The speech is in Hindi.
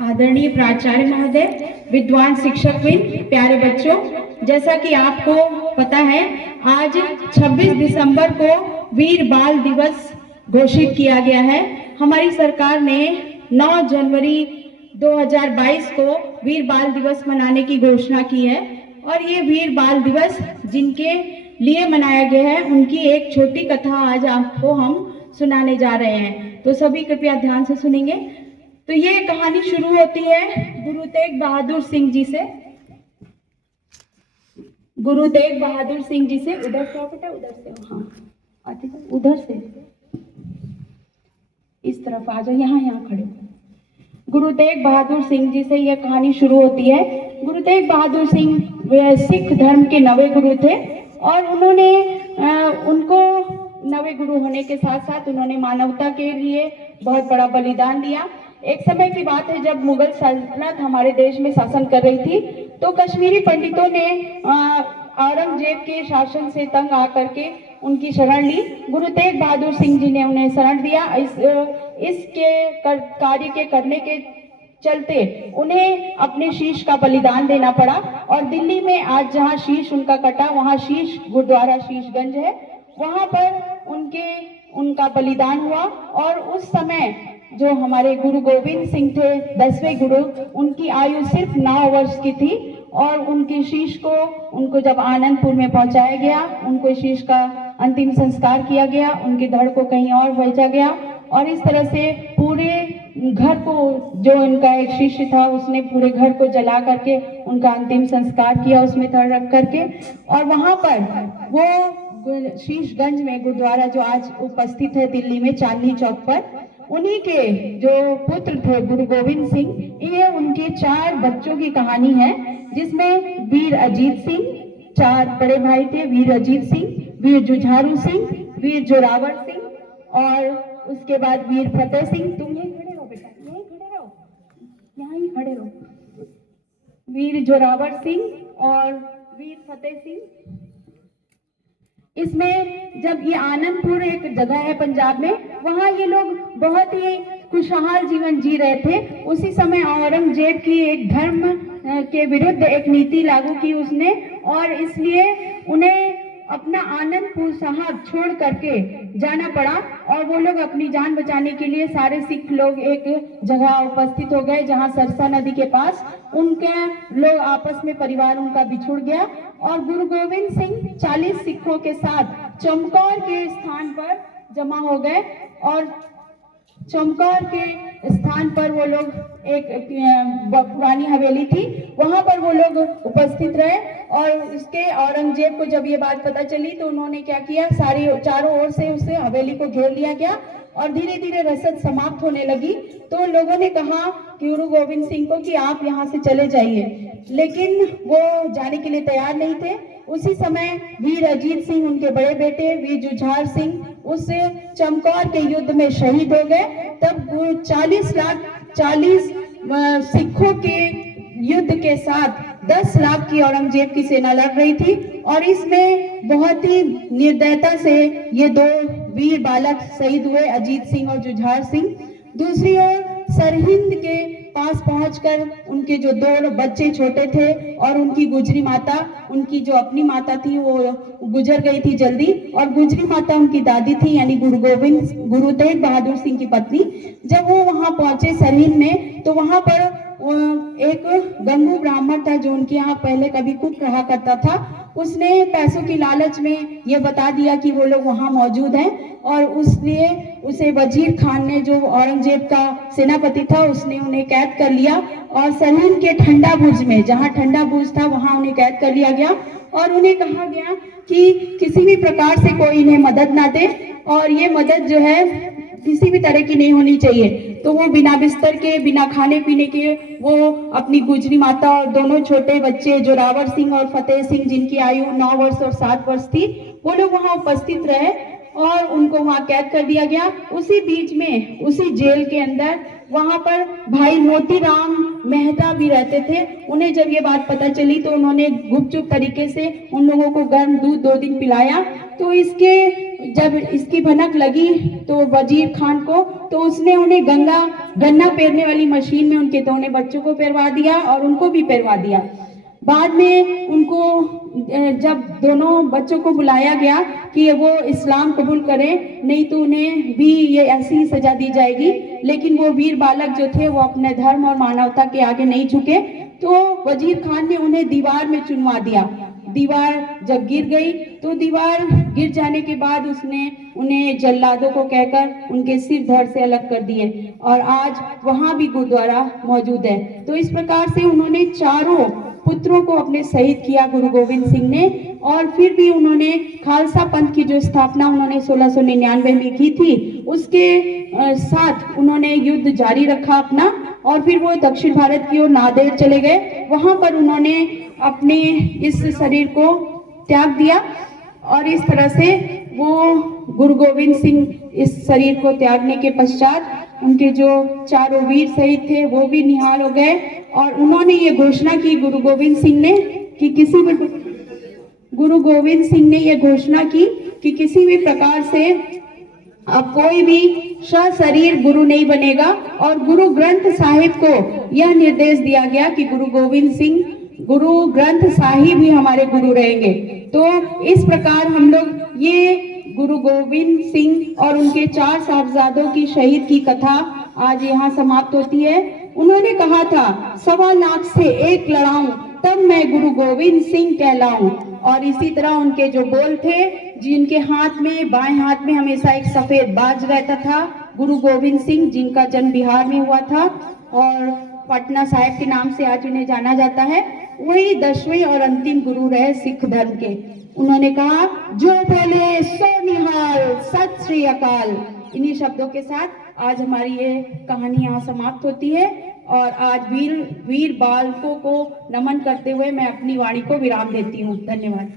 आदरणीय प्राचार्य महोदय, विद्वान शिक्षकगण, प्यारे बच्चों, जैसा कि आपको पता है, आज 26 दिसंबर को वीर बाल दिवस घोषित किया गया है। हमारी सरकार ने 9 जनवरी 2022 को वीर बाल दिवस मनाने की घोषणा की है और ये वीर बाल दिवस जिनके लिए मनाया गया है उनकी एक छोटी कथा आज आपको हम सुनाने जा रहे हैं, तो सभी कृपया ध्यान से सुनेंगे। तो ये कहानी शुरू होती है गुरु तेग बहादुर सिंह जी से। गुरु तेग बहादुर सिंह जी से, उधर से बेटा, उधर से, हाँ उधर से इस तरफ आ जाओ, यहाँ खड़े हो। गुरु तेग बहादुर सिंह जी से यह कहानी शुरू होती है। गुरु तेग बहादुर सिंह सिख धर्म के नवे गुरु थे और उन्होंने उनको नवे गुरु होने के साथ साथ उन्होंने मानवता के लिए बहुत बड़ा बलिदान दिया। एक समय की बात है जब मुगल सल्तनत हमारे देश में शासन कर रही थी, तो कश्मीरी पंडितों ने औरंगजेब के शासन से तंग आकर के उनकी शरण ली। गुरु तेग बहादुर सिंह जी ने उन्हें शरण दिया। इसके कार्य के करने के चलते उन्हें अपने शीश का बलिदान देना पड़ा और दिल्ली में आज जहां शीश उनका कटा, वहां शीश गुरुद्वारा शीशगंज है, वहां पर उनका बलिदान हुआ। और उस समय जो हमारे गुरु गोविंद सिंह थे, 10वें गुरु, उनकी आयु सिर्फ 9 वर्ष की थी और उनकी शीश को उनको जब आनंदपुर में पहुंचाया गया, उनको शीश का अंतिम संस्कार किया गया, उनके धड़ को कहीं और भेजा गया और इस तरह से पूरे घर को, जो इनका एक शिष्य था उसने पूरे घर को जला करके उनका अंतिम संस्कार किया उसमें धड़ रख करके। और वहां पर वो शीशगंज में गुरुद्वारा जो आज उपस्थित है दिल्ली में चांदनी चौक पर, उन्हीं के जो पुत्र थे गुरु गोविंद सिंह, ये उनके 4 बच्चों की कहानी है, जिसमें वीर अजीत सिंह, 4 बड़े भाई थे, वीर अजीत सिंह, वीर जुझारू सिंह, वीर जोरावर सिंह और उसके बाद वीर फतेह सिंह। तुम यहीं खड़े रहो बेटा, यहीं खड़े रहो, यहाँ ही खड़े रहो। वीर जोरावर सिंह और वीर फतेह सिंह। इसमें जब ये आनंदपुर एक जगह है पंजाब में, वहां ये लोग बहुत ही खुशहाल जीवन जी रहे थे। उसी समय औरंगजेब की एक धर्म के विरुद्ध एक नीति लागू की उसने और इसलिए उन्हें अपना आनंदपुर साहब छोड़ करके जाना पड़ा और वो लोग अपनी जान बचाने के लिए सारे सिख लोग एक जगह उपस्थित हो गए जहां सरसा नदी के पास। उनके लोग आपस में परिवार उनका बिछुड़ गया और गुरु गोविंद सिंह 40 सिखों के साथ चमकौर के स्थान पर जमा हो गए और चमकौर के स्थान पर वो लोग एक पुरानी हवेली थी, वहां पर वो लोग उपस्थित रहे और उसके औरंगजेब को जब ये बात पता चली तो उन्होंने क्या किया, सारी चारों ओर से उसे हवेली को घेर लिया गया और धीरे धीरे रसद समाप्त होने लगी। तो लोगों ने कहा कि गुरु गोविंद सिंह को कि आप यहाँ से चले जाइए, लेकिन वो जाने के लिए तैयार नहीं थे। उसी समय वीर अजीत सिंह, उनके बड़े बेटे वीर जुझार सिंह, उस चमकौर के युद्ध में शहीद हो गए। तब 40 सिखों के युद्ध के साथ 10 लाख की औरंगजेब की सेना लड़ रही थी और इसमें बहुत ही निर्दयता से ये 2 वीर बालक शहीद हुए, अजीत सिंह और जुझार सिंह। दूसरी ओर सरहिंद के पास पहुंचकर उनके जो 2 बच्चे छोटे थे और उनकी गुजरी माता, उनकी जो अपनी माता थी वो गुजर गई थी जल्दी, और गुजरी माता उनकी दादी थी यानी गुरु तेग बहादुर सिंह की पत्नी। जब वो वहां पहुंचे सरहिंद में तो वहां पर एक गंगू ब्राह्मण था जो उनके यहाँ पहले कभी कुक रहा करता था। उसने पैसों की लालच में ये बता दिया कि वो लोग वहां मौजूद हैं और उसलिए उसे वजीर खान ने, जो औरंगजेब का सेनापति था, उसने उन्हें कैद कर लिया और सरहिंद के ठंडा बुर्ज में, जहां ठंडा बुर्ज था, वहां उन्हें कैद कर लिया गया और उन्हें कहा गया कि किसी भी प्रकार से कोई इन्हें मदद ना दे और ये मदद जो है किसी भी तरह की नहीं होनी चाहिए। तो वो बिना बिस्तर के, बिना खाने पीने के, वो अपनी गुजरी माता और दोनों छोटे बच्चे जोरावर सिंह और फतेह सिंह, जिनकी आयु 9 वर्ष और 7 वर्ष थी, वो लोग वहां उपस्थित रहे और उनको वहां कैद कर दिया गया। उसी बीच में, उसी जेल के अंदर, वहां पर भाई मोतीराम मेहता भी रहते थे। उन्हें जब ये बात पता चली तो उन्होंने गुपचुप तरीके से उन लोगों को गर्म दूध 2 दिन पिलाया। तो जब इसकी भनक लगी तो वजीर खान को, तो उसने उन्हें गन्ना पेरने वाली मशीन में उनके दोनों बच्चों को पेरवा दिया और उनको भी पेरवा दिया। बाद में उनको जब दोनों बच्चों को बुलाया गया कि वो इस्लाम कबूल करें, नहीं तो उन्हें भी ये ऐसी ही सजा दी जाएगी, लेकिन वो वीर बालक जो थे वो अपने धर्म और मानवता के आगे नहीं झुके, तो वजीर खान ने उन्हें दीवार में चुनवा दिया। दीवार जब गिर गई तो दीवार गिर जाने के बाद उसने उन्हें जल्लादों को कहकर उनके सिर धड़ से अलग कर दिए और आज वहां भी गुरुद्वारा मौजूद है। तो इस प्रकार से उन्होंने चारों पुत्रों को अपने शहीद किया गुरु गोविंद सिंह ने, और फिर भी उन्होंने खालसा पंथ की जो स्थापना उन्होंने 1699 में की थी, उसके साथ उन्होंने युद्ध जारी रखा अपना, और फिर वो दक्षिण भारत की ओर नांदेड़ चले गए। वहां पर उन्होंने अपने इस शरीर को त्याग दिया और इस तरह से वो गुरु गोविंद सिंह इस शरीर को त्यागने के पश्चात उनके जो चारों वीर शहीद थे वो भी निहाल हो गए, और उन्होंने ये घोषणा की गुरु गोविंद सिंह ने कि किसी भी प्रकार से अब कोई भी सशरीर गुरु नहीं बनेगा, और गुरु ग्रंथ साहिब को यह निर्देश दिया गया कि गुरु गोविंद सिंह गुरु ग्रंथ साहिब ही हमारे गुरु रहेंगे। तो इस प्रकार हम लोग ये गुरु गोविंद सिंह और उनके 4 साहबजादों की शहीद की कथा आज यहाँ समाप्त होती है। उन्होंने कहा था, 1.25 लाख से एक लड़ाऊं तब मैं गुरु गोविंद सिंह कहलाऊं। और इसी तरह उनके जो बोल थे, जिनके हाथ में बाएं हाथ में हमेशा एक सफेद बाज रहता था, गुरु गोविंद सिंह जिनका जन्म बिहार में हुआ था और पटना साहिब के नाम से आज उन्हें जाना जाता है, वही 10वें और अंतिम गुरु रहे सिख धर्म के। उन्होंने कहा, जो बोले सो निहाल, सत श्री अकाल। इन्हीं शब्दों के साथ आज हमारी ये कहानी यहाँ समाप्त होती है, और आज वीर बालकों को नमन करते हुए मैं अपनी वाणी को विराम देती हूँ। धन्यवाद।